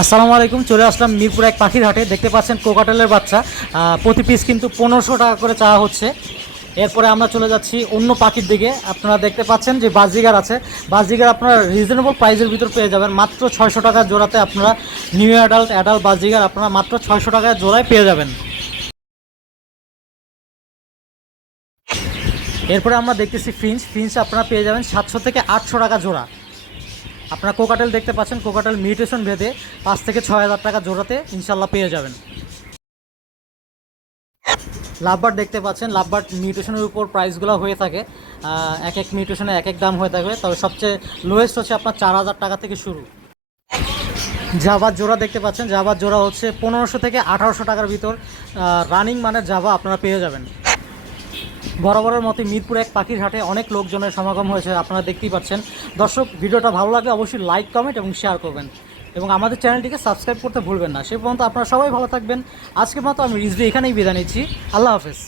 আসসালামু আলাইকুম, চলে আসলাম মিরপুর এক পাখির হাটে। দেখতে পাচ্ছেন কোকাটেলের বাচ্চা। প্রতি পিস কিন্তু পনেরোশো টাকা করে চাওয়া হচ্ছে। এরপরে আমরা চলে যাচ্ছি অন্য পাখির দিকে। আপনারা দেখতে পাচ্ছেন যে বাজিগার আছে। বাজিগার আপনারা রিজনেবল প্রাইসের ভিতর পেয়ে যাবেন। মাত্র ছয়শো টাকা জোড়াতে আপনারা নিউ অ্যাডাল্ট অ্যাডাল্ট বাজিগার আপনারা মাত্র ছয়শো টাকায় জোড়ায় পেয়ে যাবেন। এরপরে আমরা দেখতেছি ফিঞ্চ ফিঞ্চ আপনারা পেয়ে যাবেন সাতশো থেকে আটশো টাকা জোড়া। আপনারা কোকাটেল দেখতে পাচ্ছেন কোকাটেল মিউটেশন ভেদে পাঁচ থেকে ছয় হাজার টাকা জোড়াতে ইনশাল্লাহ পেয়ে যাবেন। লাভবার দেখতে পাচ্ছেন লাভবার মিউটেশনের উপর প্রাইসগুলো হয়ে থাকে। এক এক মিউটেশনে এক এক দাম হয়ে থাকবে তবে সবচেয়ে লোয়েস্ট হচ্ছে আপনার চার হাজার টাকা থেকে শুরু। জাভার জোড়া দেখতে পাচ্ছেন জাভার জোড়া হচ্ছে পনেরোশো থেকে আঠারোশো টাকার ভিতর। রানিং মানের জাভা আপনারা পেয়ে যাবেন। বরাবরের মতো মিরপুর এক পাখির হাটে অনেক লোকজনের সমাগম হয়েছে, আপনারা দেখতেই পাচ্ছেন। দর্শক, ভিডিওটা ভালো লাগলে অবশ্যই লাইক কমেন্ট এবং শেয়ার করবেন। এবং আমাদের চ্যানেলটিকে সাবস্ক্রাইব করতে ভুলবেন না। সে পর্যন্ত আপনারা সবাই ভালো থাকবেন। আজকের মতো আমি রিজভি এখানেই বিদায় নিচ্ছি। আল্লাহ হাফেজ।